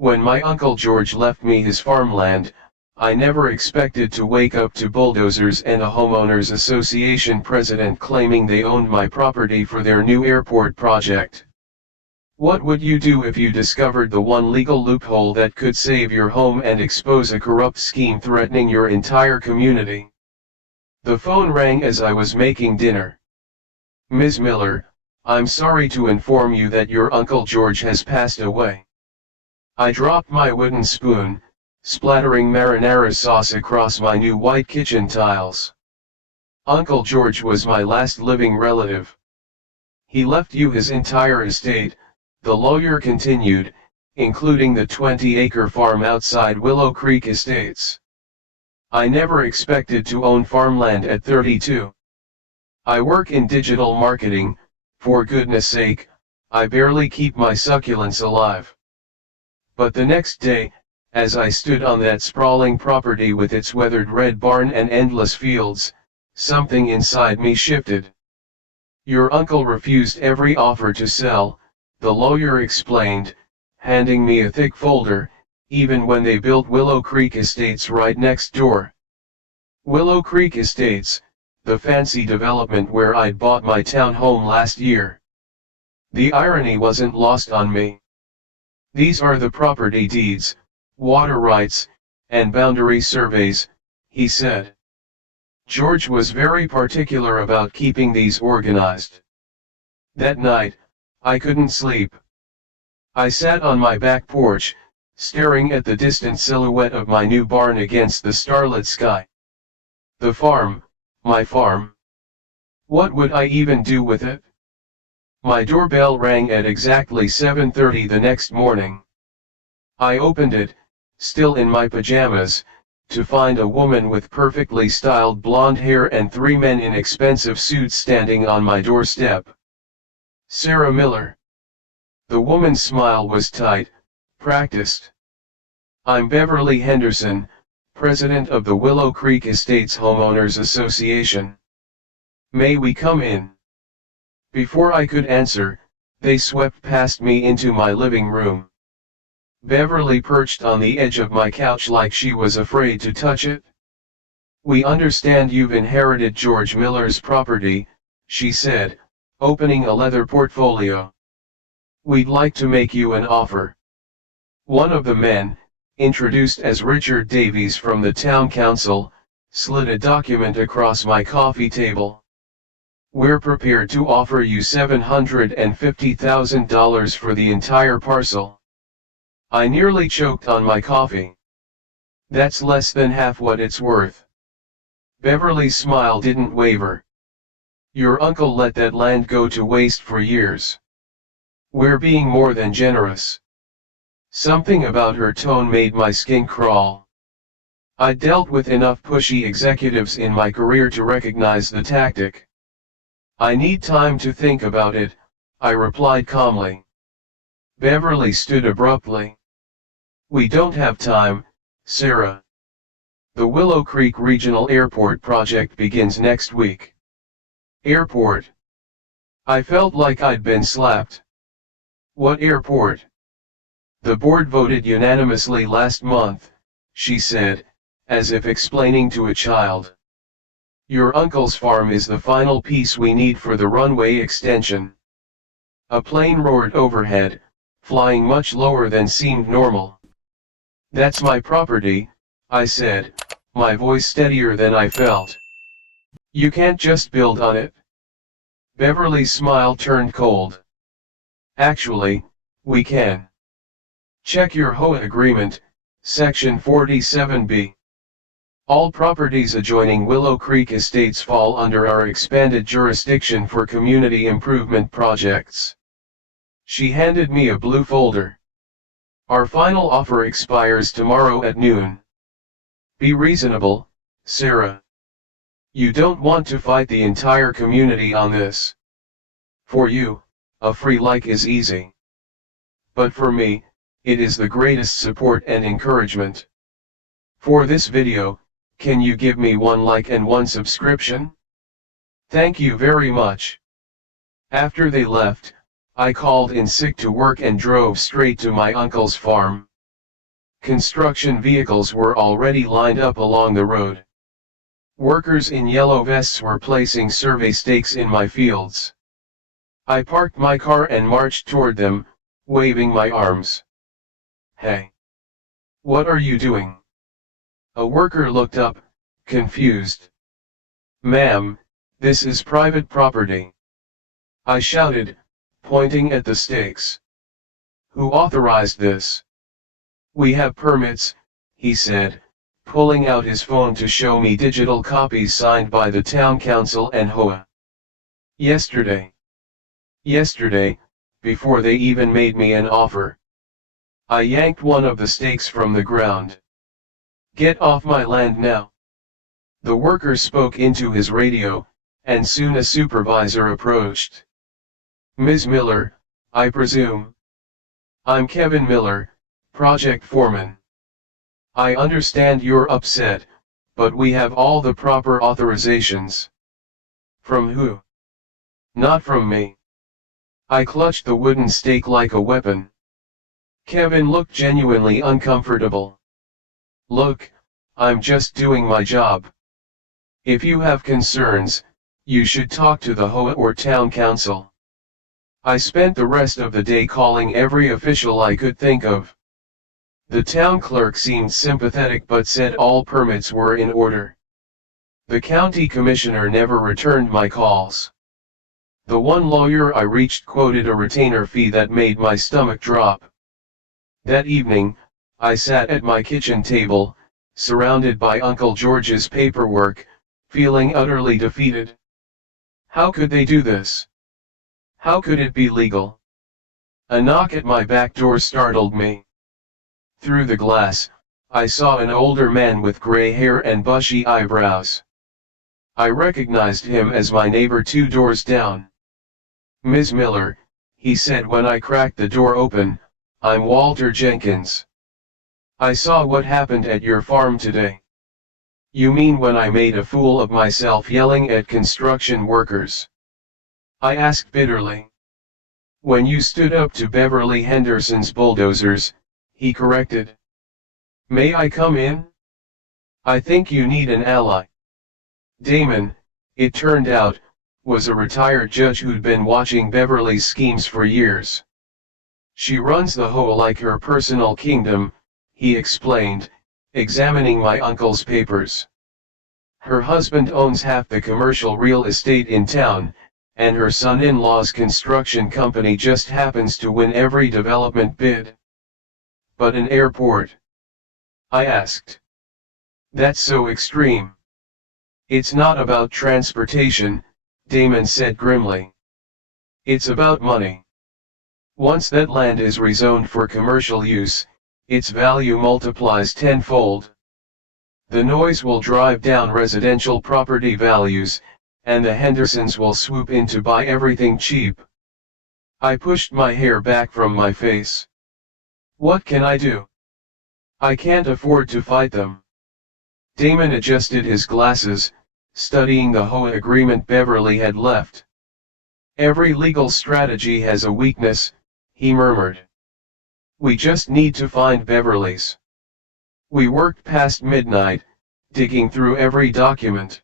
When my Uncle George left me his farmland, I never expected to wake up to bulldozers and a homeowners association president claiming they owned my property for their new airport project. What would you do if you discovered the one legal loophole that could save your home and expose a corrupt scheme threatening your entire community? The phone rang as I was making dinner. "Ms. Miller, I'm sorry to inform you that your Uncle George has passed away." I dropped my wooden spoon, splattering marinara sauce across my new white kitchen tiles. "Uncle George was my last living relative. He left you his entire estate," the lawyer continued, "including the 20-acre farm outside Willow Creek Estates. I never expected to own farmland at 32. I work in digital marketing, for goodness sake, I barely keep my succulents alive." But the next day, as I stood on that sprawling property with its weathered red barn and endless fields, something inside me shifted. "Your uncle refused every offer to sell," the lawyer explained, handing me a thick folder, "even when they built Willow Creek Estates right next door." Willow Creek Estates, the fancy development where I'd bought my townhome last year. The irony wasn't lost on me. "These are the property deeds, water rights, and boundary surveys," he said. George was very particular about keeping these organized. That night, I couldn't sleep. I sat on my back porch, staring at the distant silhouette of my new barn against the starlit sky. The farm, my farm. What would I even do with it? My doorbell rang at exactly 7:30 the next morning. I opened it, still in my pajamas, to find a woman with perfectly styled blonde hair and 3 men in expensive suits standing on my doorstep. "Sarah Miller." The woman's smile was tight, practiced. "I'm Beverly Henderson, president of the Willow Creek Estates Homeowners Association. May we come in?" Before I could answer, they swept past me into my living room. Beverly perched on the edge of my couch like she was afraid to touch it. "We understand you've inherited George Miller's property," she said, opening a leather portfolio. "We'd like to make you an offer." One of the men, introduced as Richard Davies from the town council, slid a document across my coffee table. "We're prepared to offer you $750,000 for the entire parcel." I nearly choked on my coffee. "That's less than half what it's worth." Beverly's smile didn't waver. "Your uncle let that land go to waste for years. We're being more than generous." Something about her tone made my skin crawl. I'd dealt with enough pushy executives in my career to recognize the tactic. "I need time to think about it," I replied calmly. Beverly stood abruptly. "We don't have time, Sarah. The Willow Creek Regional Airport project begins next week." "Airport?" I felt like I'd been slapped. "What airport?" "The board voted unanimously last month," she said, as if explaining to a child. "Your uncle's farm is the final piece we need for the runway extension." A plane roared overhead, flying much lower than seemed normal. "That's my property," I said, my voice steadier than I felt. "You can't just build on it." Beverly's smile turned cold. "Actually, we can. Check your HOA agreement, Section 47B. All properties adjoining Willow Creek Estates fall under our expanded jurisdiction for community improvement projects." She handed me a blue folder. "Our final offer expires tomorrow at noon. Be reasonable, Sarah. You don't want to fight the entire community on this. For you, a free like is easy. But for me, it is the greatest support and encouragement. For this video, can you give me 1 like and 1 subscription? Thank you very much." After they left, I called in sick to work and drove straight to my uncle's farm. Construction vehicles were already lined up along the road. Workers in yellow vests were placing survey stakes in my fields. I parked my car and marched toward them, waving my arms. "Hey! What are you doing?" A worker looked up, confused. "Ma'am, this is private property," I shouted, pointing at the stakes. "Who authorized this?" "We have permits," he said, pulling out his phone to show me digital copies signed by the town council and HOA. Yesterday, before they even made me an offer. I yanked one of the stakes from the ground. "Get off my land now." The worker spoke into his radio, and soon a supervisor approached. "Ms. Miller, I presume?" "I'm Kevin Miller, project foreman. I understand you're upset, but we have all the proper authorizations." "From who?" "Not from me." I clutched the wooden stake like a weapon. Kevin looked genuinely uncomfortable. "Look, I'm just doing my job. If you have concerns, you should talk to the HOA or town council." I spent the rest of the day calling every official I could think of. The town clerk seemed sympathetic but said all permits were in order. The county commissioner never returned my calls. The one lawyer I reached quoted a retainer fee that made my stomach drop. That evening, I sat at my kitchen table, surrounded by Uncle George's paperwork, feeling utterly defeated. How could they do this? How could it be legal? A knock at my back door startled me. Through the glass, I saw an older man with gray hair and bushy eyebrows. I recognized him as my neighbor 2 doors down. "Ms. Miller," he said when I cracked the door open, "I'm Walter Jenkins. I saw what happened at your farm today." "You mean when I made a fool of myself yelling at construction workers?" I asked bitterly. "When you stood up to Beverly Henderson's bulldozers," he corrected. "May I come in? I think you need an ally." Damon, it turned out, was a retired judge who'd been watching Beverly's schemes for years. "She runs the HOA like her personal kingdom," he explained, examining my uncle's papers. "Her husband owns half the commercial real estate in town, and her son-in-law's construction company just happens to win every development bid." "But an airport?" I asked. "That's so extreme." "It's not about transportation," Damon said grimly. "It's about money. Once that land is rezoned for commercial use, its value multiplies tenfold. The noise will drive down residential property values, and the Hendersons will swoop in to buy everything cheap." I pushed my hair back from my face. "What can I do? I can't afford to fight them." Damon adjusted his glasses, studying the HOA agreement Beverly had left. "Every legal strategy has a weakness," he murmured. "We just need to find Beverly's." We worked past midnight, digging through every document.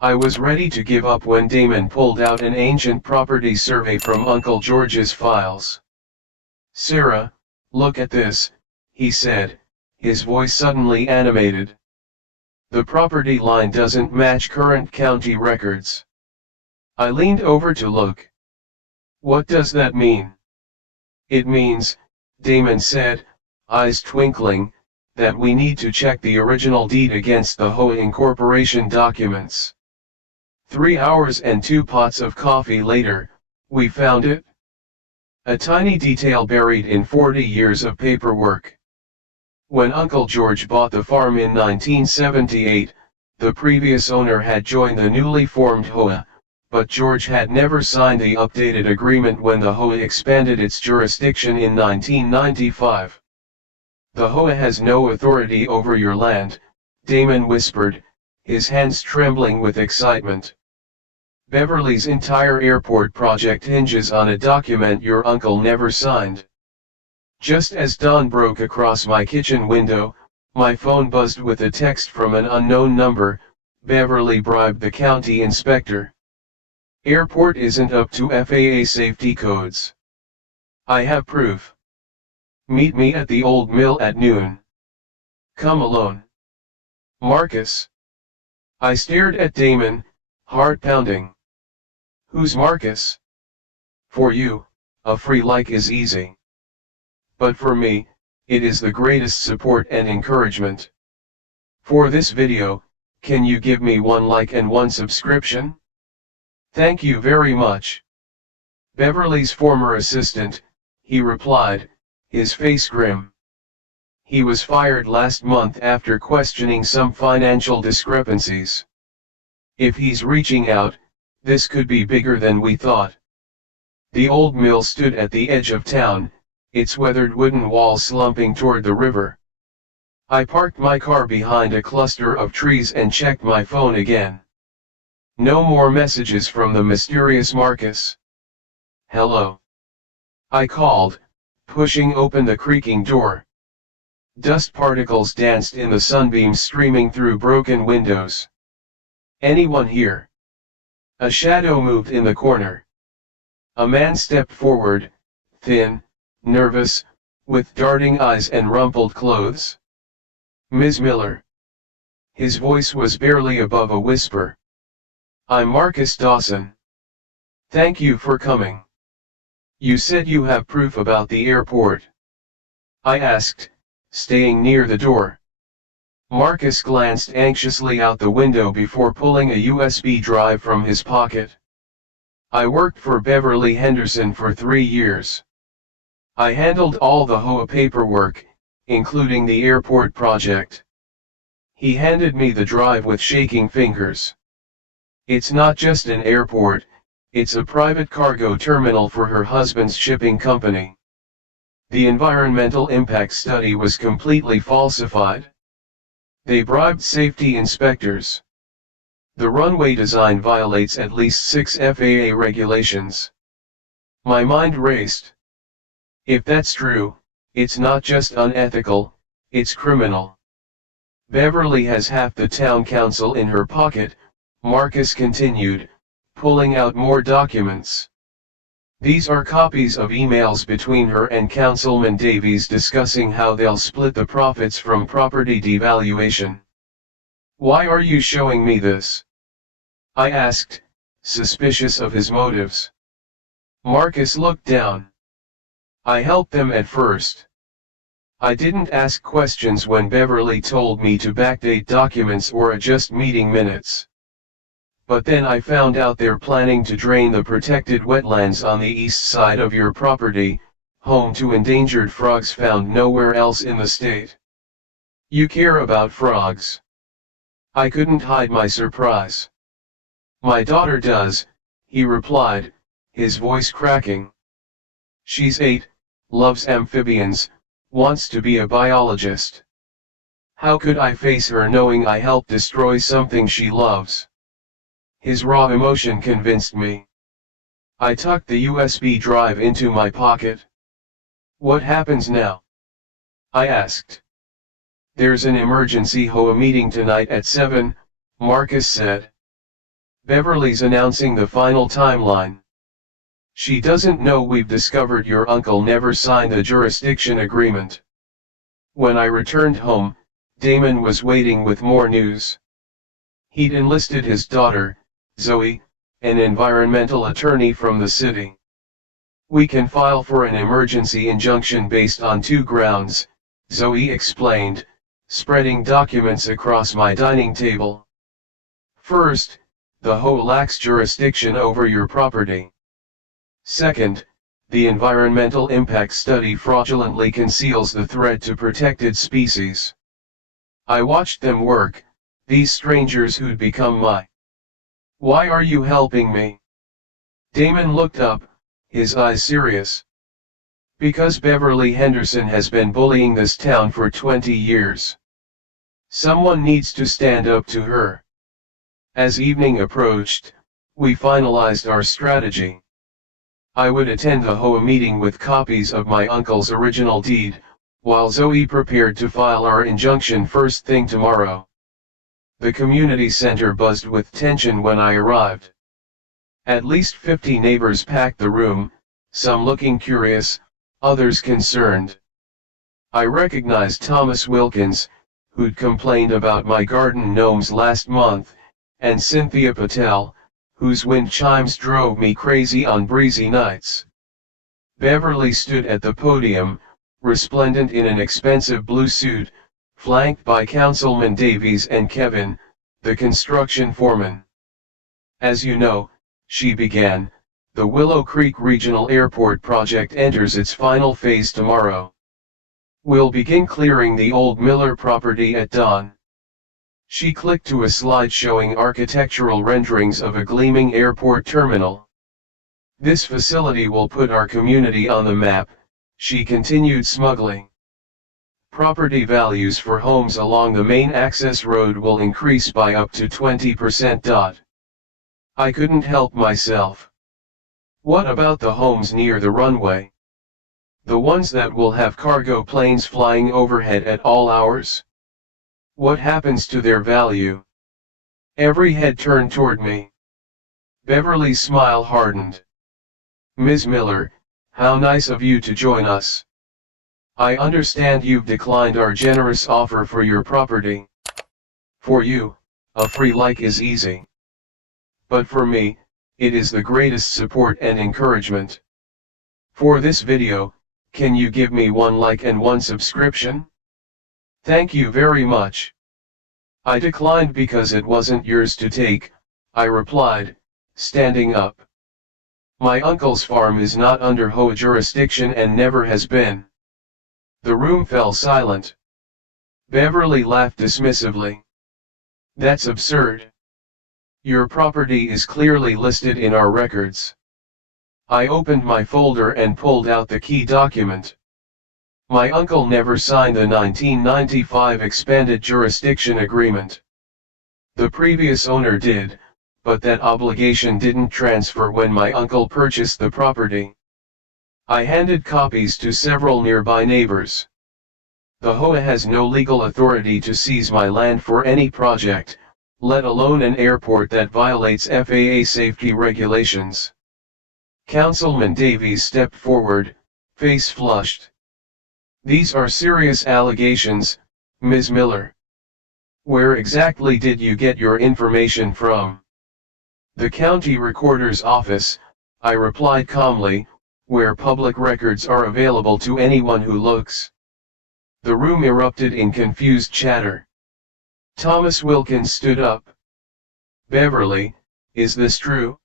I was ready to give up when Damon pulled out an ancient property survey from Uncle George's files. "Sarah, look at this," he said, his voice suddenly animated. "The property line doesn't match current county records." I leaned over to look. "What does that mean?" "It means," Damon said, eyes twinkling, "that we need to check the original deed against the HOA incorporation documents." 3 hours and 2 pots of coffee later, we found it. A tiny detail buried in 40 years of paperwork. When Uncle George bought the farm in 1978, the previous owner had joined the newly formed HOA, but George had never signed the updated agreement when the HOA expanded its jurisdiction in 1995. "The HOA has no authority over your land," Damon whispered, his hands trembling with excitement. "Beverly's entire airport project hinges on a document your uncle never signed." Just as dawn broke across my kitchen window, my phone buzzed with a text from an unknown number. Beverly bribed the county inspector. Airport isn't up to FAA safety codes. I have proof. Meet me at the old mill at noon. Come alone. Marcus. I stared at Damon, heart pounding. Who's Marcus? For you, a free like is easy. But for me, it is the greatest support and encouragement. For this video, can you give me 1 like and 1 subscription? Thank you very much. Beverly's former assistant, he replied, his face grim. He was fired last month after questioning some financial discrepancies. If he's reaching out, this could be bigger than we thought. The old mill stood at the edge of town, its weathered wooden walls slumping toward the river. I parked my car behind a cluster of trees and checked my phone again. No more messages from the mysterious Marcus. Hello. I called, pushing open the creaking door. Dust particles danced in the sunbeams streaming through broken windows. Anyone here? A shadow moved in the corner. A man stepped forward, thin, nervous, with darting eyes and rumpled clothes. Ms. Miller. His voice was barely above a whisper. I'm Marcus Dawson. Thank you for coming. You said you have proof about the airport. I asked, staying near the door. Marcus glanced anxiously out the window before pulling a USB drive from his pocket. I worked for Beverly Henderson for 3 years. I handled all the HOA paperwork, including the airport project. He handed me the drive with shaking fingers. It's not just an airport, it's a private cargo terminal for her husband's shipping company. The environmental impact study was completely falsified. They bribed safety inspectors. The runway design violates at least 6 FAA regulations. My mind raced. If that's true, it's not just unethical, it's criminal. Beverly has half the town council in her pocket, Marcus continued, pulling out more documents. These are copies of emails between her and Councilman Davies discussing how they'll split the profits from property devaluation. Why are you showing me this? I asked, suspicious of his motives. Marcus looked down. I helped them at first. I didn't ask questions when Beverly told me to backdate documents or adjust meeting minutes. But then I found out they're planning to drain the protected wetlands on the east side of your property, home to endangered frogs found nowhere else in the state. You care about frogs. I couldn't hide my surprise. My daughter does, he replied, his voice cracking. She's 8, loves amphibians, wants to be a biologist. How could I face her knowing I helped destroy something she loves? His raw emotion convinced me. I tucked the USB drive into my pocket. What happens now? I asked. There's an emergency HOA meeting tonight at 7, Marcus said. Beverly's announcing the final timeline. She doesn't know we've discovered your uncle never signed the jurisdiction agreement. When I returned home, Damon was waiting with more news. He'd enlisted his daughter, Zoe, an environmental attorney from the city. We can file for an emergency injunction based on 2 grounds, Zoe explained, spreading documents across my dining table. First, the HOA lacks jurisdiction over your property. Second, the environmental impact study fraudulently conceals the threat to protected species. I watched them work, these strangers who'd become my. Why are you helping me? Damon looked up, his eyes serious. Because Beverly Henderson has been bullying this town for 20 years. Someone needs to stand up to her. As evening approached, we finalized our strategy. I would attend the HOA meeting with copies of my uncle's original deed, while Zoe prepared to file our injunction first thing tomorrow. The community center buzzed with tension when I arrived. At least 50 neighbors packed the room, some looking curious, others concerned. I recognized Thomas Wilkins, who'd complained about my garden gnomes last month, and Cynthia Patel, whose wind chimes drove me crazy on breezy nights. Beverly stood at the podium, resplendent in an expensive blue suit, flanked by Councilman Davies and Kevin, the construction foreman. As you know, she began, the Willow Creek Regional Airport project enters its final phase tomorrow. We'll begin clearing the old Miller property at dawn. She clicked to a slide showing architectural renderings of a gleaming airport terminal. This facility will put our community on the map, she continued smugly. Property values for homes along the main access road will increase by up to 20%. I couldn't help myself. What about the homes near the runway? The ones that will have cargo planes flying overhead at all hours? What happens to their value? Every head turned toward me. Beverly's smile hardened. Ms. Miller, how nice of you to join us. I understand you've declined our generous offer for your property. For you, a free like is easy. But for me, it is the greatest support and encouragement. For this video, can you give me 1 like and 1 subscription? Thank you very much. I declined because it wasn't yours to take, I replied, standing up. My uncle's farm is not under HOA jurisdiction and never has been. The room fell silent. Beverly laughed dismissively. That's absurd. Your property is clearly listed in our records. I opened my folder and pulled out the key document. My uncle never signed the 1995 expanded jurisdiction agreement. The previous owner did, but that obligation didn't transfer when my uncle purchased the property. I handed copies to several nearby neighbors. The HOA has no legal authority to seize my land for any project, let alone an airport that violates FAA safety regulations. Councilman Davies stepped forward, face flushed. These are serious allegations, Ms. Miller. Where exactly did you get your information from? The county recorder's office, I replied calmly, where public records are available to anyone who looks. The room erupted in confused chatter. Thomas Wilkins stood up. Beverly, is this true?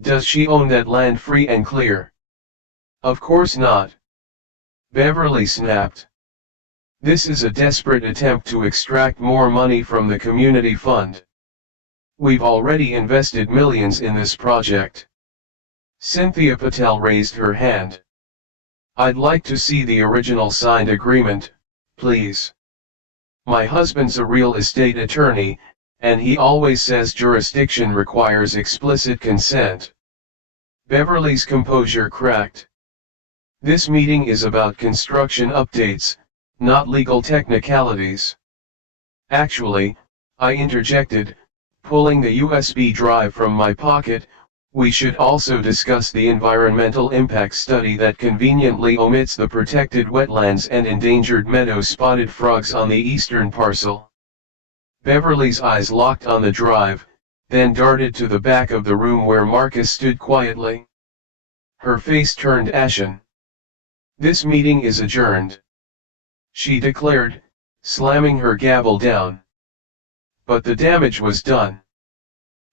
Does she own that land free and clear? Of course not. Beverly snapped. This is a desperate attempt to extract more money from the community fund. We've already invested millions in this project. Cynthia Patel raised her hand. I'd like to see the original signed agreement, please. My husband's a real estate attorney, and he always says jurisdiction requires explicit consent. Beverly's composure cracked. This meeting is about construction updates, not legal technicalities. Actually, I interjected, pulling the USB drive from my pocket, we should also discuss the environmental impact study that conveniently omits the protected wetlands and endangered meadow spotted frogs on the eastern parcel. Beverly's eyes locked on the drive, then darted to the back of the room where Marcus stood quietly. Her face turned ashen. This meeting is adjourned, she declared, slamming her gavel down. But the damage was done.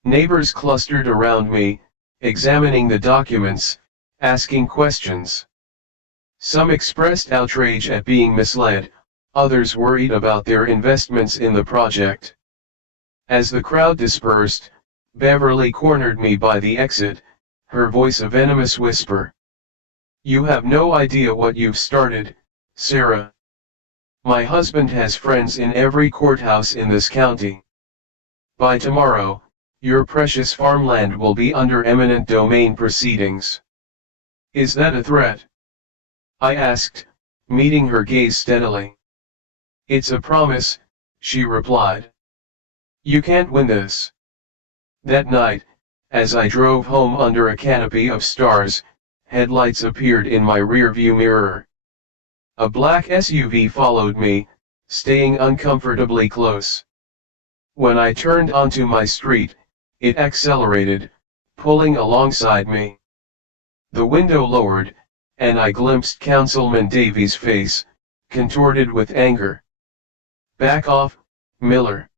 Neighbors clustered around me, examining the documents, asking questions. Some expressed outrage at being misled, others worried about their investments in the project. As the crowd dispersed, Beverly cornered me by the exit, her voice a venomous whisper. You have no idea what you've started, Sarah. My husband has friends in every courthouse in this county. By tomorrow, your precious farmland will be under eminent domain proceedings. Is that a threat? I asked, meeting her gaze steadily. It's a promise, she replied. You can't win this. That night, as I drove home under a canopy of stars, headlights appeared in my rearview mirror. A black SUV followed me, staying uncomfortably close. When I turned onto my street, it accelerated, pulling alongside me. The window lowered, and I glimpsed Councilman Davies' face, contorted with anger. Back off, Miller!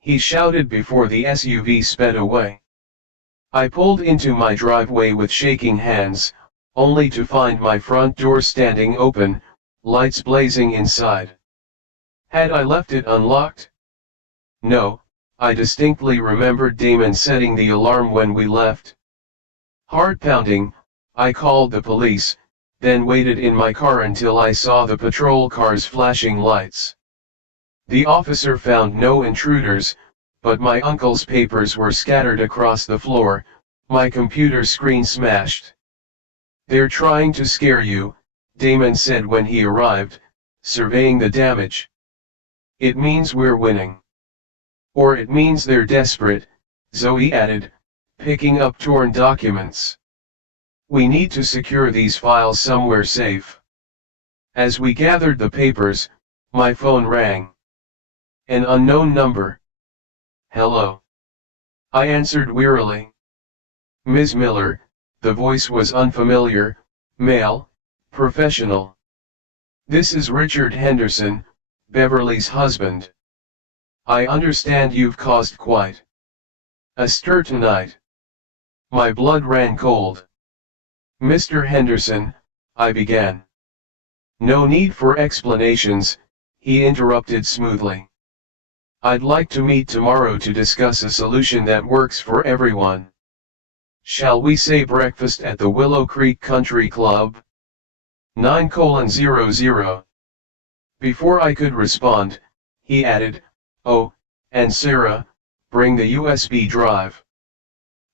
He shouted before the SUV sped away. I pulled into my driveway with shaking hands, only to find my front door standing open, lights blazing inside. Had I left it unlocked? No, I distinctly remembered Damon setting the alarm when we left. Heart pounding, I called the police, then waited in my car until I saw the patrol car's flashing lights. The officer found no intruders, but my uncle's papers were scattered across the floor, my computer screen smashed. They're trying to scare you, Damon said when he arrived, surveying the damage. It means we're winning. Or it means they're desperate, Zoe added, picking up torn documents. We need to secure these files somewhere safe. As we gathered the papers, my phone rang. An unknown number. Hello. I answered wearily. Ms. Miller, the voice was unfamiliar, male, professional. This is Richard Henderson, Beverly's husband. I understand you've caused quite a stir tonight. My blood ran cold. Mr. Henderson, I began. No need for explanations, he interrupted smoothly. I'd like to meet tomorrow to discuss a solution that works for everyone. Shall we say breakfast at the Willow Creek Country Club? 9:00. Before I could respond, he added, oh, and Sarah, bring the USB drive.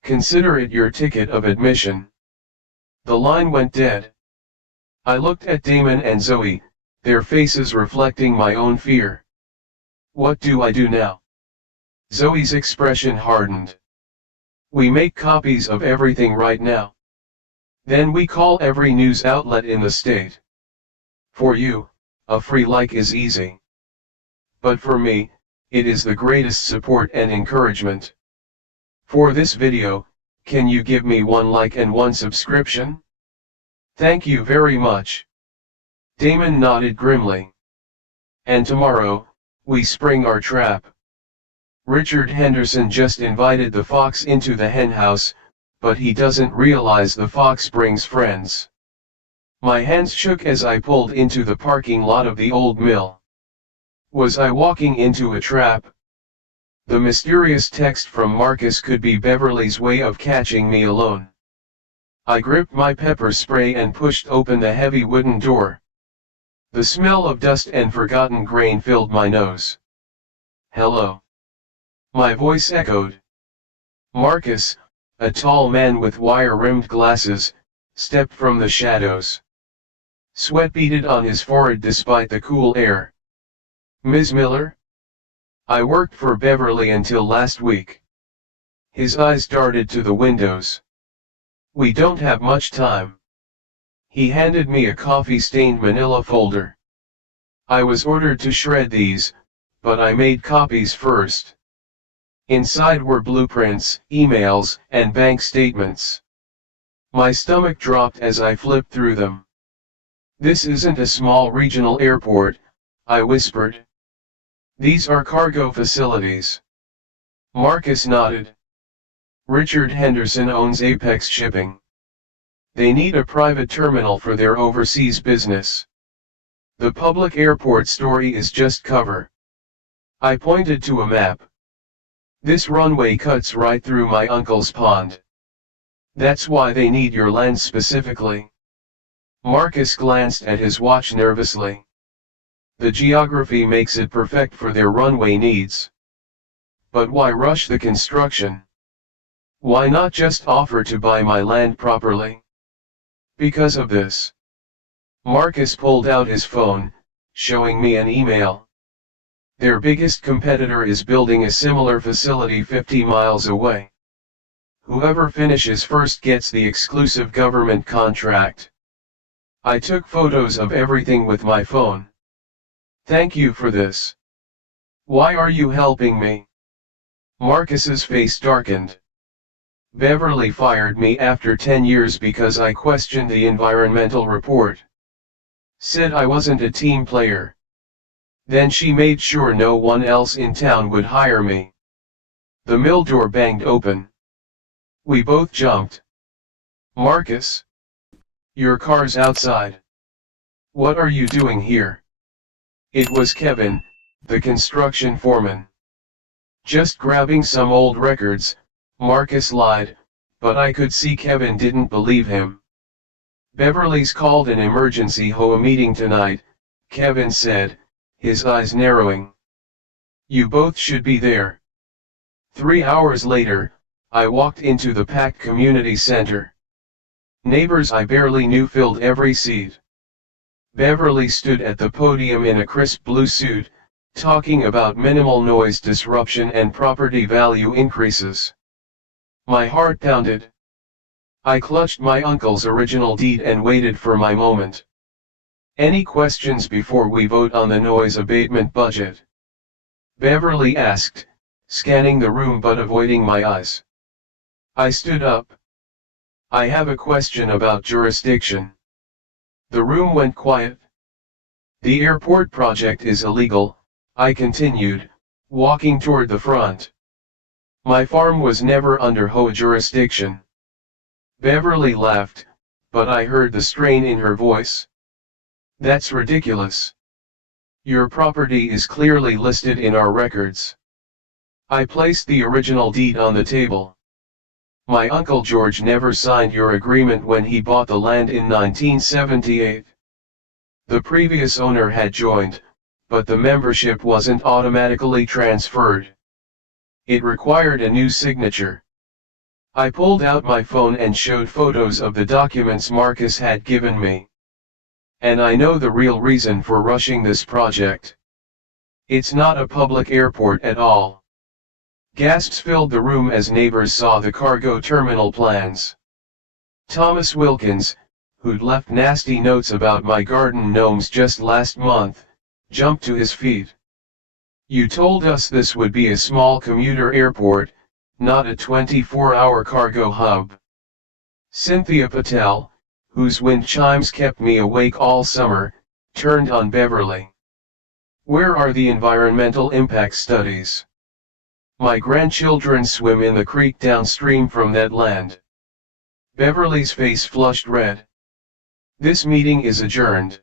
Consider it your ticket of admission. The line went dead. I looked at Damon and Zoe, their faces reflecting my own fear. What do I do now? Zoe's expression hardened. We make copies of everything right now. Then we call every news outlet in the state. For you, a free like is easy. But for me, it is the greatest support and encouragement. For this video, can you give me 1 like and 1 subscription? Thank you very much. Damon nodded grimly. And tomorrow, we spring our trap. Richard Henderson just invited the fox into the henhouse, but he doesn't realize the fox brings friends. My hands shook as I pulled into the parking lot of the old mill. Was I walking into a trap? The mysterious text from Marcus could be Beverly's way of catching me alone. I gripped my pepper spray and pushed open the heavy wooden door. The smell of dust and forgotten grain filled my nose. Hello. My voice echoed. Marcus, a tall man with wire-rimmed glasses, stepped from the shadows. Sweat beaded on his forehead despite the cool air. Ms. Miller? I worked for Beverly until last week. His eyes darted to the windows. We don't have much time. He handed me a coffee-stained manila folder. I was ordered to shred these, but I made copies first. Inside were blueprints, emails, and bank statements. My stomach dropped as I flipped through them. This isn't a small regional airport, I whispered. These are cargo facilities. Marcus nodded. Richard Henderson owns Apex Shipping. They need a private terminal for their overseas business. The public airport story is just cover. I pointed to a map. This runway cuts right through my uncle's pond. That's why they need your land specifically. Marcus glanced at his watch nervously. The geography makes it perfect for their runway needs. But why rush the construction? Why not just offer to buy my land properly? Because of this, Marcus pulled out his phone, showing me an email. Their biggest competitor is building a similar facility 50 miles away. Whoever finishes first gets the exclusive government contract. I took photos of everything with my phone. Thank you for this. Why are you helping me? Marcus's face darkened. Beverly fired me after 10 years because I questioned the environmental report. Said I wasn't a team player. Then she made sure no one else in town would hire me. The mill door banged open. We both jumped. Marcus? Your car's outside. What are you doing here? It was Kevin, the construction foreman. Just grabbing some old records, Marcus lied, but I could see Kevin didn't believe him. Beverly's called an emergency HOA meeting tonight, Kevin said, his eyes narrowing. You both should be there. 3 hours later, I walked into the packed community center. Neighbors I barely knew filled every seat. Beverly stood at the podium in a crisp blue suit, talking about minimal noise disruption and property value increases. My heart pounded. I clutched my uncle's original deed and waited for my moment. Any questions before we vote on the noise abatement budget? Beverly asked, scanning the room but avoiding my eyes. I stood up. I have a question about jurisdiction. The room went quiet. The airport project is illegal, I continued, walking toward the front. My farm was never under HOA jurisdiction. Beverly laughed, but I heard the strain in her voice. That's ridiculous. Your property is clearly listed in our records. I placed the original deed on the table. My Uncle George never signed your agreement when he bought the land in 1978. The previous owner had joined, but the membership wasn't automatically transferred. It required a new signature. I pulled out my phone and showed photos of the documents Marcus had given me. And I know the real reason for rushing this project. It's not a public airport at all. Gasps filled the room as neighbors saw the cargo terminal plans. Thomas Wilkins, who'd left nasty notes about my garden gnomes just last month, jumped to his feet. You told us this would be a small commuter airport, not a 24-hour cargo hub. Cynthia Patel, whose wind chimes kept me awake all summer, turned on Beverly. Where are the environmental impact studies? My grandchildren swim in the creek downstream from that land. Beverly's face flushed red. This meeting is adjourned.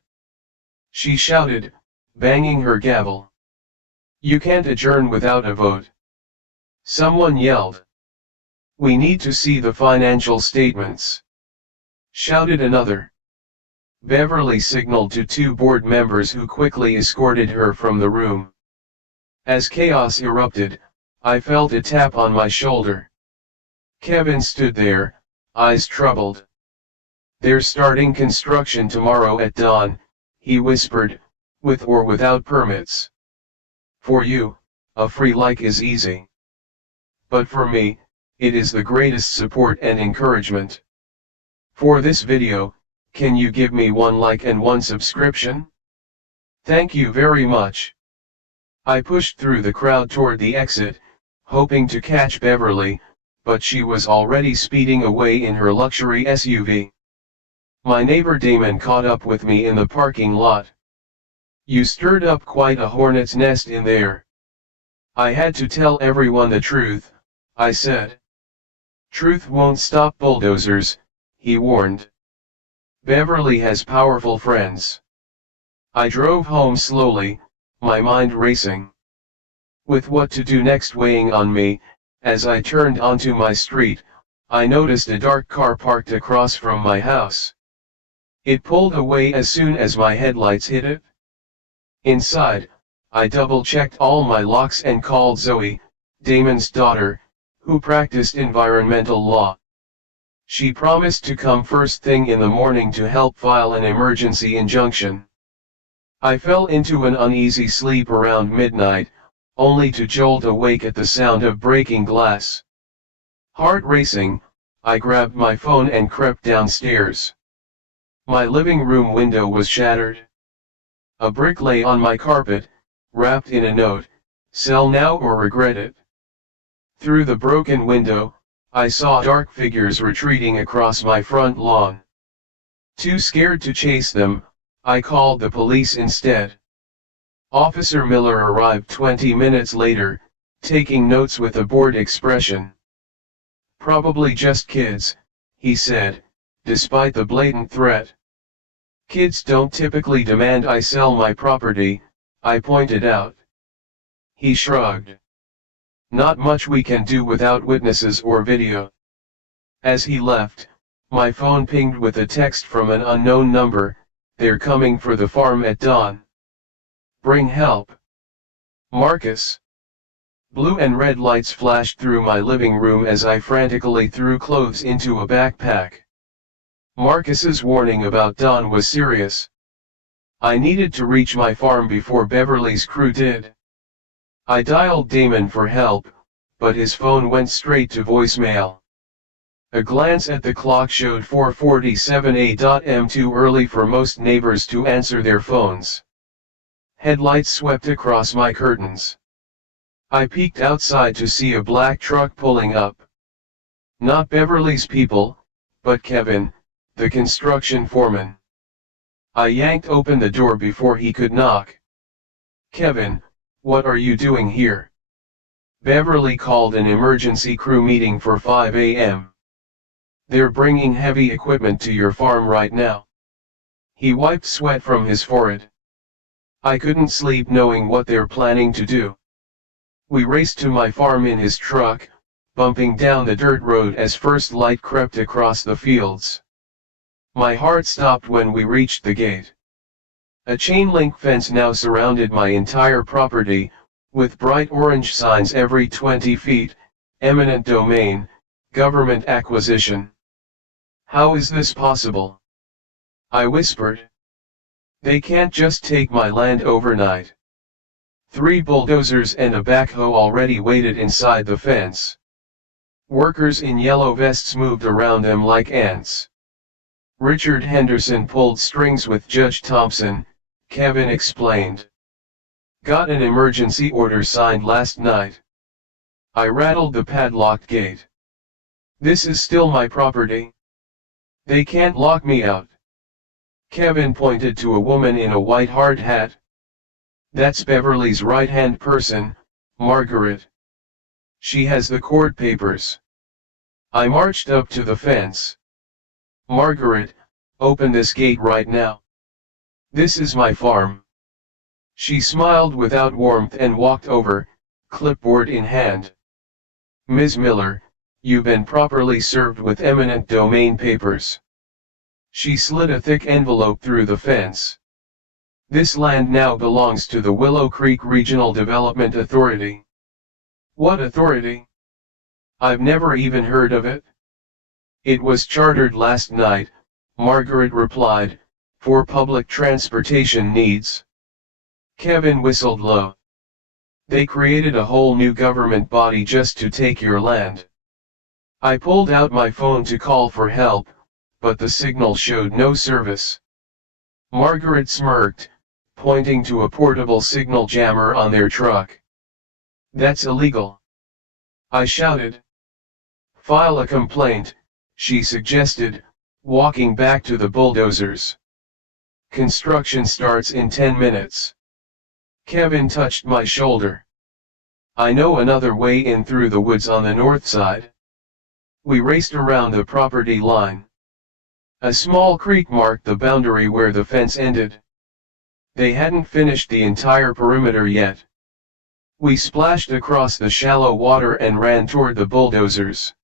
She shouted, banging her gavel. You can't adjourn without a vote. Someone yelled. We need to see the financial statements. Shouted another. Beverly signaled to 2 board members who quickly escorted her from the room. As chaos erupted, I felt a tap on my shoulder. Kevin stood there, eyes troubled. They're starting construction tomorrow at dawn, he whispered, with or without permits. For you, a free like is easy. But for me, it is the greatest support and encouragement. For this video, can you give me 1 like and 1 subscription? Thank you very much. I pushed through the crowd toward the exit, hoping to catch Beverly, but she was already speeding away in her luxury SUV. My neighbor Damon caught up with me in the parking lot. You stirred up quite a hornet's nest in there. I had to tell everyone the truth, I said. Truth won't stop bulldozers, he warned. Beverly has powerful friends. I drove home slowly, my mind racing. With what to do next weighing on me, as I turned onto my street, I noticed a dark car parked across from my house. It pulled away as soon as my headlights hit it. Inside, I double-checked all my locks and called Zoe, Damon's daughter, who practiced environmental law. She promised to come first thing in the morning to help file an emergency injunction. I fell into an uneasy sleep around midnight, only to jolt awake at the sound of breaking glass. Heart racing, I grabbed my phone and crept downstairs. My living room window was shattered. A brick lay on my carpet, wrapped in a note, "Sell now or regret it." Through the broken window, I saw dark figures retreating across my front lawn. Too scared to chase them, I called the police instead. Officer Miller arrived 20 minutes later, taking notes with a bored expression. "Probably just kids," he said, despite the blatant threat. "Kids don't typically demand I sell my property," I pointed out. He shrugged. "Not much we can do without witnesses or video." As he left, my phone pinged with a text from an unknown number, "They're coming for the farm at dawn. Bring help. Marcus." Blue and red lights flashed through my living room as I frantically threw clothes into a backpack. Marcus's warning about dawn was serious. I needed to reach my farm before Beverly's crew did. I dialed Damon for help, but his phone went straight to voicemail. A glance at the clock showed 4:47 a.m. too early for most neighbors to answer their phones. Headlights swept across my curtains. I peeked outside to see a black truck pulling up. Not Beverly's people, but Kevin, the construction foreman. I yanked open the door before he could knock. "Kevin, what are you doing here?" "Beverly called an emergency crew meeting for 5 a.m. They're bringing heavy equipment to your farm right now." He wiped sweat from his forehead. I couldn't sleep knowing what they're planning to do. We raced to my farm in his truck, bumping down the dirt road as first light crept across the fields. My heart stopped when we reached the gate. A chain-link fence now surrounded my entire property, with bright orange signs every 20 feet, "Eminent domain, government acquisition." "How is this possible?" I whispered. "They can't just take my land overnight." 3 bulldozers and a backhoe already waited inside the fence. Workers in yellow vests moved around them like ants. "Richard Henderson pulled strings with Judge Thompson," Kevin explained. "Got an emergency order signed last night." I rattled the padlocked gate. "This is still my property. They can't lock me out." Kevin pointed to a woman in a white hard hat. "That's Beverly's right-hand person, Margaret. She has the court papers." I marched up to the fence. "Margaret, open this gate right now. This is my farm." She smiled without warmth and walked over, clipboard in hand. "Ms. Miller, you've been properly served with eminent domain papers." She slid a thick envelope through the fence. "This land now belongs to the Willow Creek Regional Development Authority." "What authority? I've never even heard of it." "It was chartered last night," Margaret replied, "for public transportation needs." Kevin whistled low. "They created a whole new government body just to take your land." I pulled out my phone to call for help, but the signal showed no service. Margaret smirked, pointing to a portable signal jammer on their truck. "That's illegal." I shouted. "File a complaint," she suggested, walking back to the bulldozers. "Construction starts in 10 minutes. Kevin touched my shoulder. "I know another way in through the woods on the north side." We raced around the property line. A small creek marked the boundary where the fence ended. They hadn't finished the entire perimeter yet. We splashed across the shallow water and ran toward the bulldozers.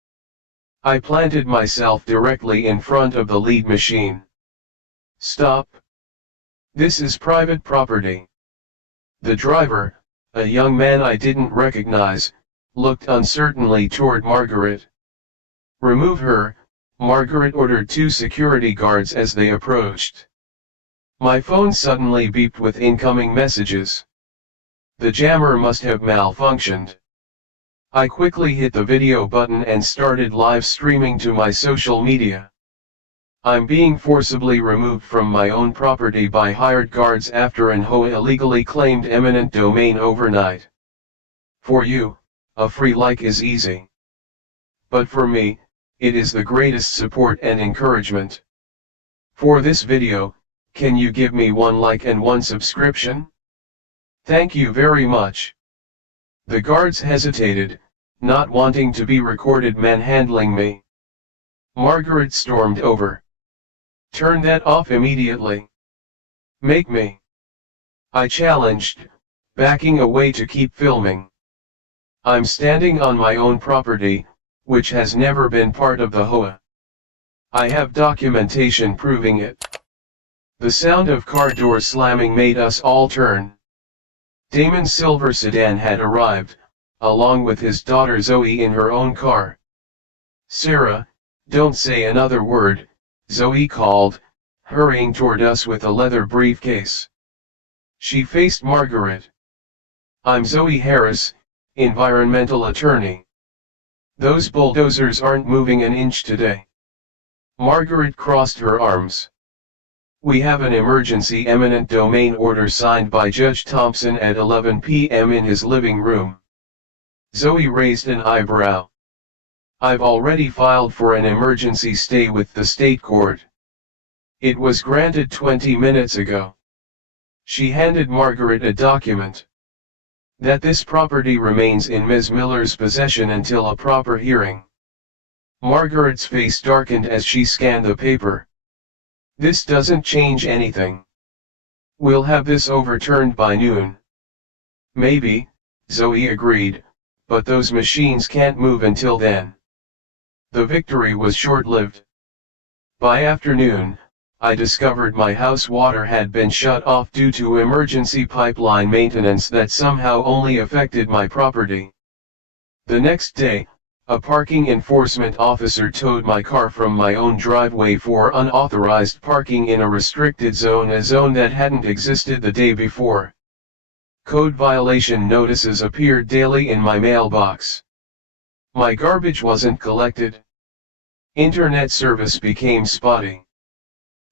I planted myself directly in front of the lead machine. "Stop. This is private property." The driver, a young man I didn't recognize, looked uncertainly toward Margaret. "Remove her," Margaret ordered 2 security guards as they approached. My phone suddenly beeped with incoming messages. The jammer must have malfunctioned. I quickly hit the video button and started live streaming to my social media. I'm being forcibly removed from my own property by hired guards after an HOA illegally claimed eminent domain overnight. For you, a free like is easy. But for me, it is the greatest support and encouragement. For this video, can you give me 1 like and 1 subscription? Thank you very much. The guards hesitated, not wanting to be recorded manhandling me. Margaret stormed over. Turn that off immediately. Make me. I challenged, backing away to keep filming. I'm standing on my own property, which has never been part of the HOA. I have documentation proving it. The sound of car doors slamming made us all turn. Damon's silver sedan had arrived, along with his daughter Zoe in her own car. Sarah, don't say another word, Zoe called, hurrying toward us with a leather briefcase. She faced Margaret. I'm Zoe Harris, environmental attorney. Those bulldozers aren't moving an inch today. Margaret crossed her arms. We have an emergency eminent domain order signed by Judge Thompson at 11 p.m. in his living room. Zoe raised an eyebrow. I've already filed for an emergency stay with the state court. It was granted 20 minutes ago. She handed Margaret a document. That this property remains in Ms. Miller's possession until a proper hearing. Margaret's face darkened as she scanned the paper. This doesn't change anything. We'll have this overturned by noon. Maybe, Zoe agreed, but those machines can't move until then. The victory was short-lived. By afternoon, I discovered my house water had been shut off due to emergency pipeline maintenance that somehow only affected my property. The next day, a parking enforcement officer towed my car from my own driveway for unauthorized parking in a restricted zone, a zone that hadn't existed the day before. Code violation notices appeared daily in my mailbox. My garbage wasn't collected. Internet service became spotty.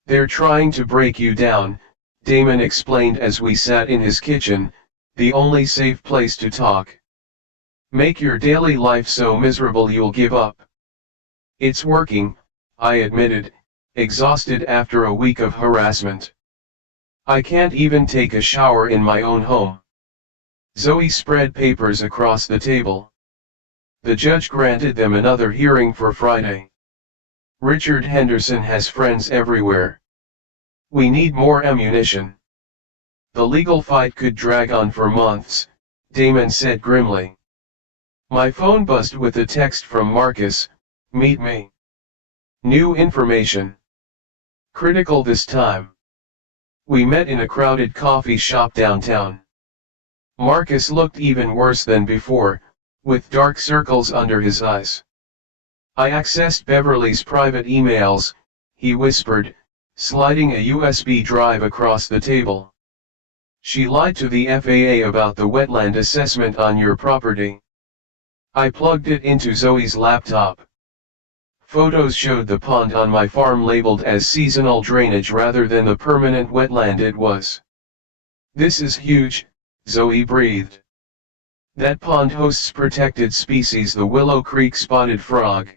They're trying to break you down, Damon explained as we sat in his kitchen, the only safe place to talk. Make your daily life so miserable you'll give up. It's working, I admitted, exhausted after a week of harassment. I can't even take a shower in my own home. Zoe spread papers across the table. The judge granted them another hearing for Friday. Richard Henderson has friends everywhere. We need more ammunition. The legal fight could drag on for months, Damon said grimly. My phone buzzed with a text from Marcus, meet me. New information. Critical this time. We met in a crowded coffee shop downtown. Marcus looked even worse than before, with dark circles under his eyes. I accessed Beverly's private emails, he whispered, sliding a USB drive across the table. She lied to the FAA about the wetland assessment on your property. I plugged it into Zoe's laptop. Photos showed the pond on my farm labeled as seasonal drainage rather than the permanent wetland it was. This is huge, Zoe breathed. That pond hosts protected species, the Willow Creek spotted frog.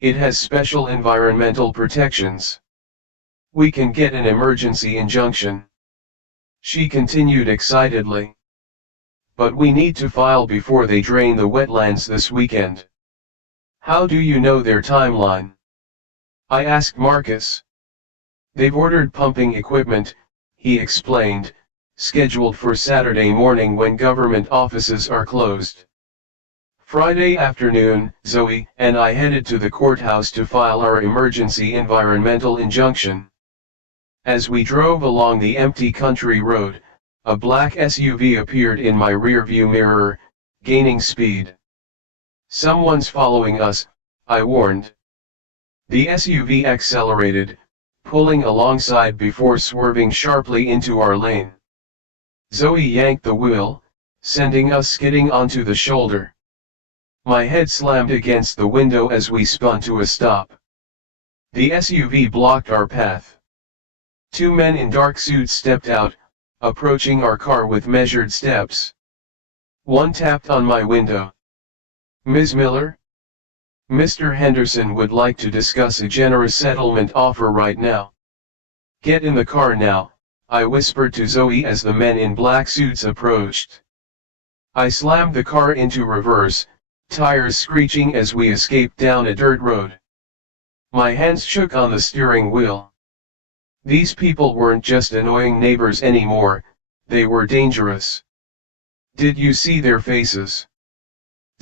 It has special environmental protections. We can get an emergency injunction. She continued excitedly. But we need to file before they drain the wetlands this weekend. How do you know their timeline? I asked Marcus. They've ordered pumping equipment, he explained, scheduled for Saturday morning when government offices are closed. Friday afternoon, Zoe and I headed to the courthouse to file our emergency environmental injunction. As we drove along the empty country road, a black SUV appeared in my rearview mirror, gaining speed. Someone's following us, I warned. The SUV accelerated, pulling alongside before swerving sharply into our lane. Zoe yanked the wheel, sending us skidding onto the shoulder. My head slammed against the window as we spun to a stop. The SUV blocked our path. Two men in dark suits stepped out, approaching our car with measured steps. One tapped on my window. "Ms. Miller? Mr. Henderson would like to discuss a generous settlement offer right now." "Get in the car now," I whispered to Zoe as the men in black suits approached. I slammed the car into reverse, tires screeching as we escaped down a dirt road. My hands shook on the steering wheel. These people weren't just annoying neighbors anymore, they were dangerous. "Did you see their faces?"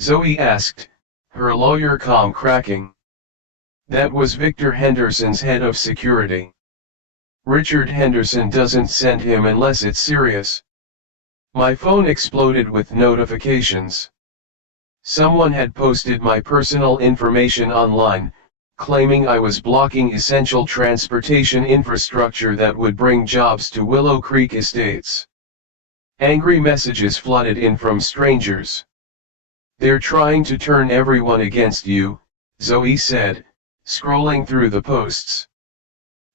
Zoe asked, her lawyer calm cracking. "That was Victor Henderson's head of security. Richard Henderson doesn't send him unless it's serious." My phone exploded with notifications. Someone had posted my personal information online, claiming I was blocking essential transportation infrastructure that would bring jobs to Willow Creek Estates. Angry messages flooded in from strangers. "They're trying to turn everyone against you," Zoe said, scrolling through the posts.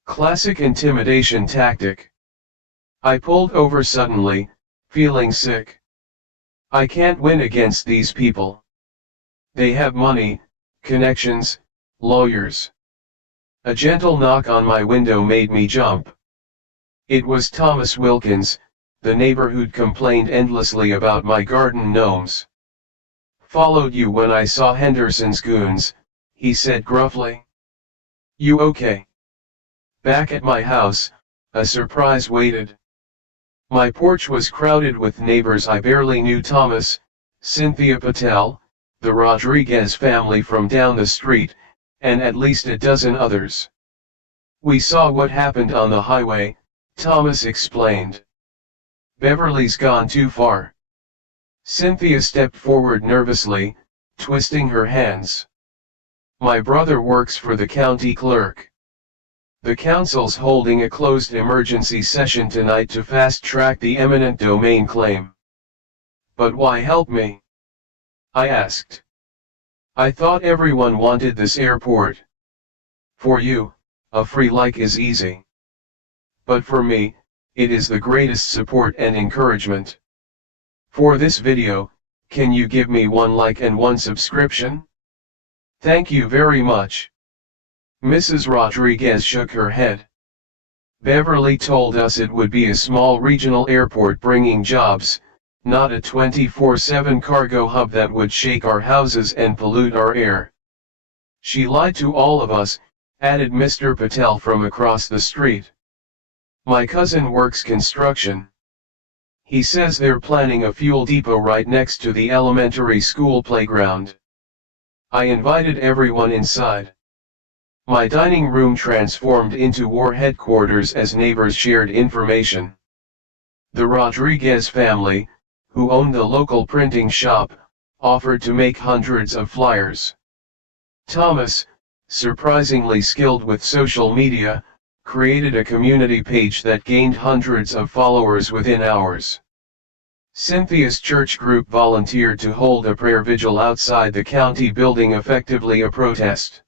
"Classic intimidation tactic." I pulled over suddenly, feeling sick. I can't win against these people. They have money, connections, lawyers. A gentle knock on my window made me jump. It was Thomas Wilkins, the neighbor who'd complained endlessly about my garden gnomes. "Followed you when I saw Henderson's goons," he said gruffly. "You okay?" Back at my house, a surprise waited. My porch was crowded with neighbors I barely knew: Thomas, Cynthia Patel, the Rodriguez family from down the street, and at least a dozen others. "We saw what happened on the highway," Thomas explained. "Beverly's gone too far." Cynthia stepped forward nervously, twisting her hands. "My brother works for the county clerk. The council's holding a closed emergency session tonight to fast-track the eminent domain claim." "But why help me?" I asked. "I thought everyone wanted this airport. For you, a free like is easy. But for me, it is the greatest support and encouragement. For this video, can you give me one like and one subscription? Thank you very much." Mrs. Rodriguez shook her head. "Beverly told us it would be a small regional airport bringing jobs, not a 24/7 cargo hub that would shake our houses and pollute our air." "She lied to all of us," added Mr. Patel from across the street. "My cousin works construction. He says they're planning a fuel depot right next to the elementary school playground." I invited everyone inside. My dining room transformed into war headquarters as neighbors shared information. The Rodriguez family, who owned the local printing shop, offered to make hundreds of flyers. Thomas, surprisingly skilled with social media, created a community page that gained hundreds of followers within hours. Cynthia's church group volunteered to hold a prayer vigil outside the county building, effectively a protest.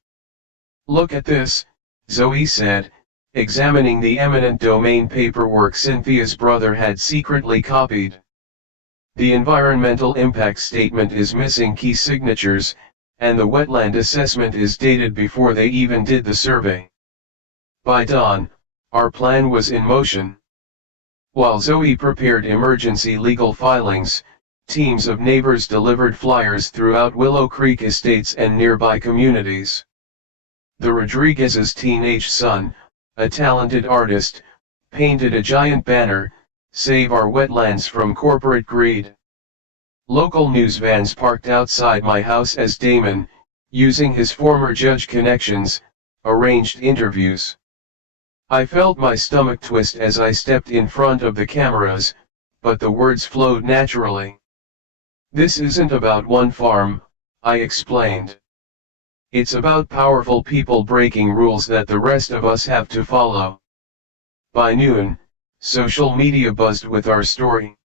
"Look at this," Zoe said, examining the eminent domain paperwork Cynthia's brother had secretly copied. "The environmental impact statement is missing key signatures, and the wetland assessment is dated before they even did the survey." By dawn, our plan was in motion. While Zoe prepared emergency legal filings, teams of neighbors delivered flyers throughout Willow Creek Estates and nearby communities. The Rodriguez's teenage son, a talented artist, painted a giant banner, "Save our wetlands from corporate greed." Local news vans parked outside my house as Damon, using his former judge connections, arranged interviews. I felt my stomach twist as I stepped in front of the cameras, but the words flowed naturally. "This isn't about one farm," I explained. It's about powerful people breaking rules that the rest of us have to follow. By noon, social media buzzed with our story.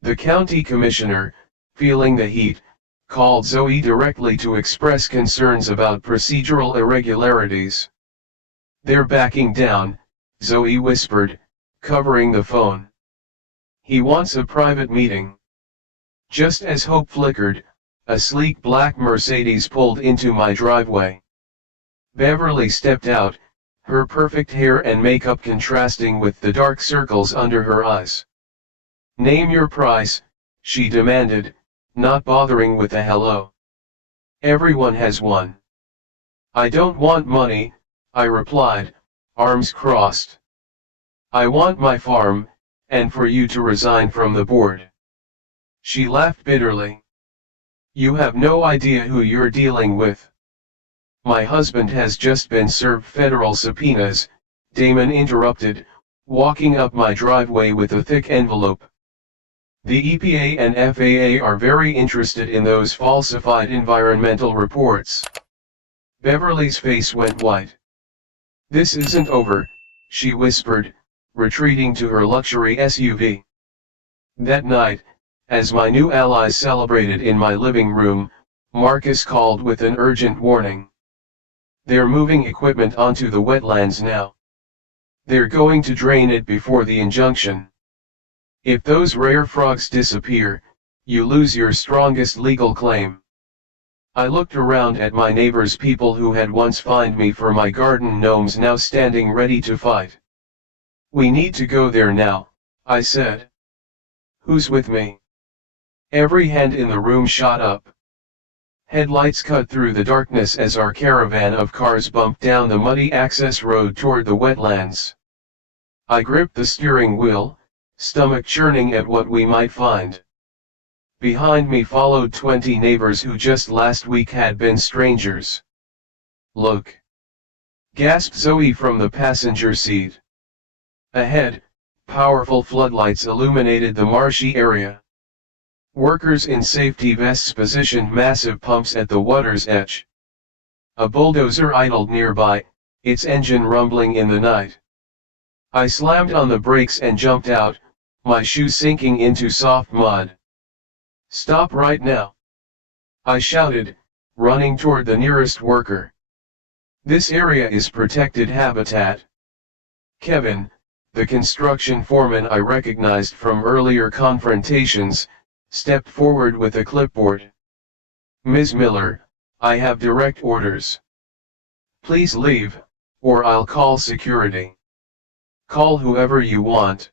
The county commissioner, feeling the heat, called Zoe directly to express concerns about procedural irregularities. "They're backing down," Zoe whispered, covering the phone. "He wants a private meeting." Just as hope flickered, a sleek black Mercedes pulled into my driveway. Beverly stepped out, her perfect hair and makeup contrasting with the dark circles under her eyes. "Name your price," she demanded, not bothering with a hello. "Everyone has one." "I don't want money," I replied, arms crossed. "I want my farm, and for you to resign from the board." She laughed bitterly. "You have no idea who you're dealing with." "My husband has just been served federal subpoenas," Damon interrupted, walking up my driveway with a thick envelope. "The EPA and FAA are very interested in those falsified environmental reports." Beverly's face went white. "This isn't over," she whispered, retreating to her luxury SUV. That night, as my new allies celebrated in my living room, Marcus called with an urgent warning. "They're moving equipment onto the wetlands now. They're going to drain it before the injunction. If those rare frogs disappear, you lose your strongest legal claim." I looked around at my neighbors, people who had once fined me for my garden gnomes now standing ready to fight. "We need to go there now," I said. "Who's with me?" Every hand in the room shot up. Headlights cut through the darkness as our caravan of cars bumped down the muddy access road toward the wetlands. I gripped the steering wheel, stomach churning at what we might find. Behind me followed 20 neighbors who just last week had been strangers. "Look!" gasped Zoe from the passenger seat. Ahead, powerful floodlights illuminated the marshy area. Workers in safety vests positioned massive pumps at the water's edge. A bulldozer idled nearby, its engine rumbling in the night. I slammed on the brakes and jumped out, my shoes sinking into soft mud. "Stop right now!" I shouted, running toward the nearest worker. "This area is protected habitat." Kevin, the construction foreman I recognized from earlier confrontations, stepped forward with a clipboard. "Ms. Miller, I have direct orders. Please leave, or I'll call security." "Call whoever you want,"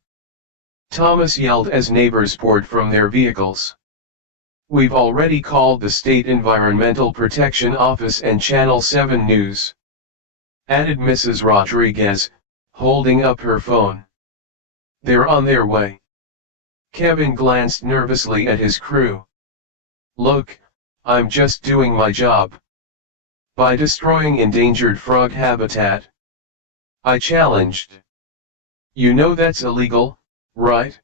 Thomas yelled as neighbors poured from their vehicles. "We've already called the State Environmental Protection Office and Channel 7 News," added Mrs. Rodriguez, holding up her phone. "They're on their way." Kevin glanced nervously at his crew. "Look, I'm just doing my job." "By destroying endangered frog habitat?" I challenged. "You know that's illegal, right?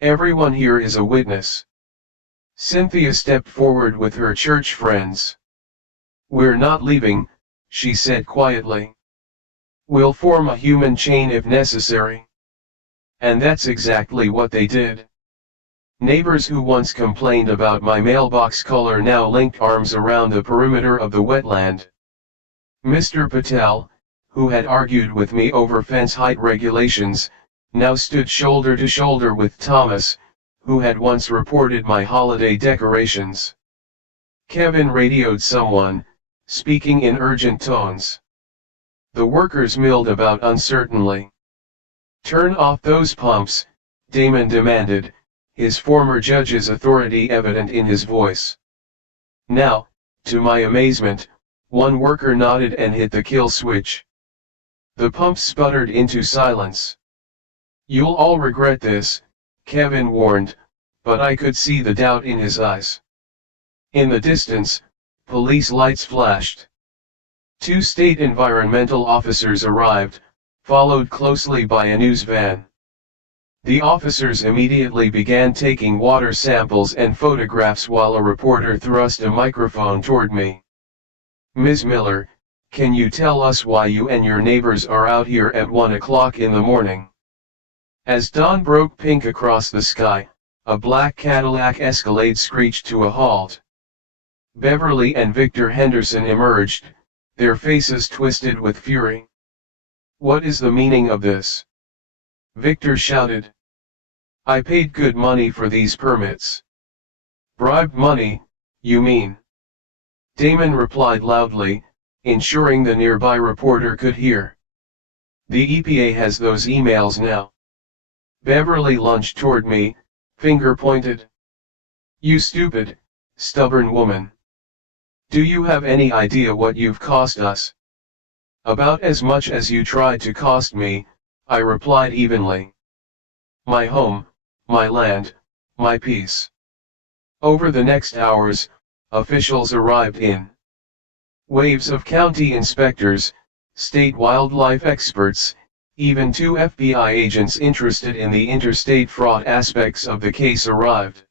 Everyone here is a witness." Cynthia stepped forward with her church friends. "We're not leaving," she said quietly. "We'll form a human chain if necessary." And that's exactly what they did. Neighbors who once complained about my mailbox color now linked arms around the perimeter of the wetland. Mr. Patel, who had argued with me over fence height regulations, now stood shoulder to shoulder with Thomas, who had once reported my holiday decorations. Kevin radioed someone, speaking in urgent tones. The workers milled about uncertainly. "Turn off those pumps," Damon demanded, his former judge's authority evident in his voice. Now, to my amazement, one worker nodded and hit the kill switch. The pumps sputtered into silence. "You'll all regret this," Kevin warned, but I could see the doubt in his eyes. In the distance, police lights flashed. 2 state environmental officers arrived, followed closely by a news van. The officers immediately began taking water samples and photographs while a reporter thrust a microphone toward me. Ms. Miller, can you tell us why you and your neighbors are out here at 1 o'clock in the morning? As dawn broke pink across the sky, a black Cadillac Escalade screeched to a halt. Beverly and Victor Henderson emerged, their faces twisted with fury. What is the meaning of this? Victor shouted. I paid good money for these permits. Bribed money, you mean? Damon replied loudly, ensuring the nearby reporter could hear. The EPA has those emails now. Beverly lunged toward me, finger pointed. You stupid, stubborn woman. Do you have any idea what you've cost us? About as much as you tried to cost me, I replied evenly. My home, my land, my peace. Over the next hours, officials arrived in waves of county inspectors, state wildlife experts, even 2 FBI agents interested in the interstate fraud aspects of the case arrived.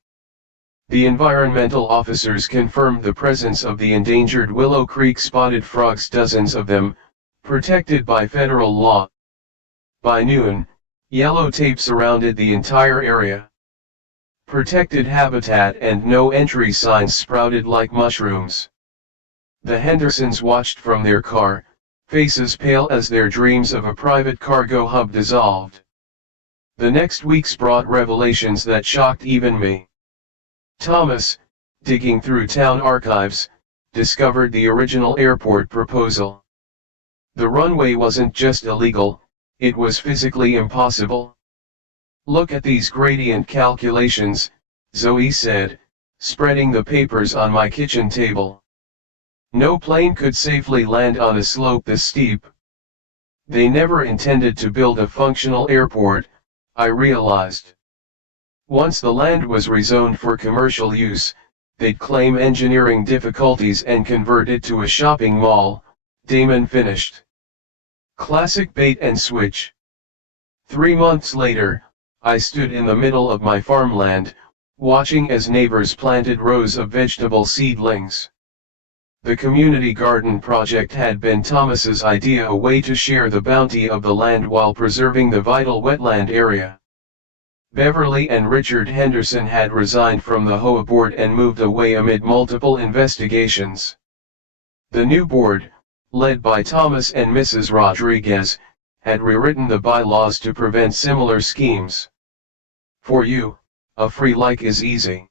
The environmental officers confirmed the presence of the endangered Willow Creek spotted frogs, dozens of them, protected by federal law. By noon, yellow tape surrounded the entire area. Protected habitat and no entry signs sprouted like mushrooms. The Hendersons watched from their car, faces pale as their dreams of a private cargo hub dissolved. The next weeks brought revelations that shocked even me. Thomas, digging through town archives, discovered the original airport proposal. The runway wasn't just illegal, it was physically impossible. Look at these gradient calculations, Zoe said, spreading the papers on my kitchen table. No plane could safely land on a slope this steep. They never intended to build a functional airport, I realized. Once the land was rezoned for commercial use, they'd claim engineering difficulties and convert it to a shopping mall, Damon finished. Classic bait and switch. 3 months later, I stood in the middle of my farmland, watching as neighbors planted rows of vegetable seedlings. The community garden project had been Thomas's idea, a way to share the bounty of the land while preserving the vital wetland area. Beverly and Richard Henderson had resigned from the HOA board and moved away amid multiple investigations. The new board, led by Thomas and Mrs. Rodriguez, had rewritten the bylaws to prevent similar schemes. For you, a free like is easy.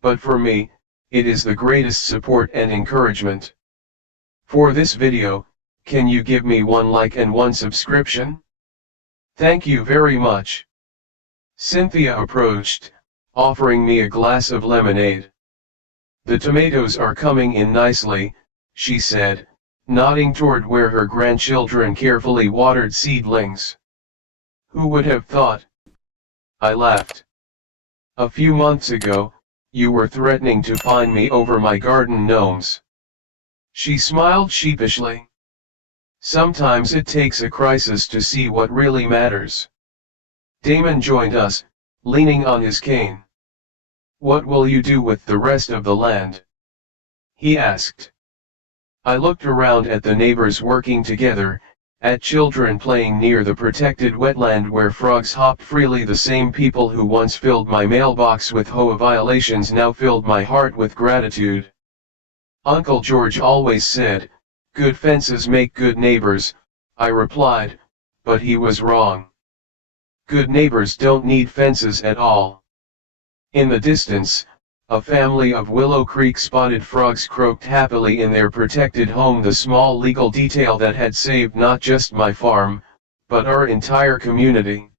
But for me, it is the greatest support and encouragement. For this video, can you give me 1 like and 1 subscription? Thank you very much. Cynthia approached, offering me a glass of lemonade. The tomatoes are coming in nicely, she said, nodding toward where her grandchildren carefully watered seedlings. Who would have thought? I laughed. A few months ago, you were threatening to fine me over my garden gnomes. She smiled sheepishly. Sometimes it takes a crisis to see what really matters. Damon joined us, leaning on his cane. What will you do with the rest of the land? He asked. I looked around at the neighbors working together, at children playing near the protected wetland where frogs hopped freely. The same people who once filled my mailbox with HOA violations now filled my heart with gratitude. Uncle George always said, good fences make good neighbors, I replied, but he was wrong. Good neighbors don't need fences at all. In the distance, a family of Willow Creek spotted frogs croaked happily in their protected home, the small legal detail that had saved not just my farm, but our entire community.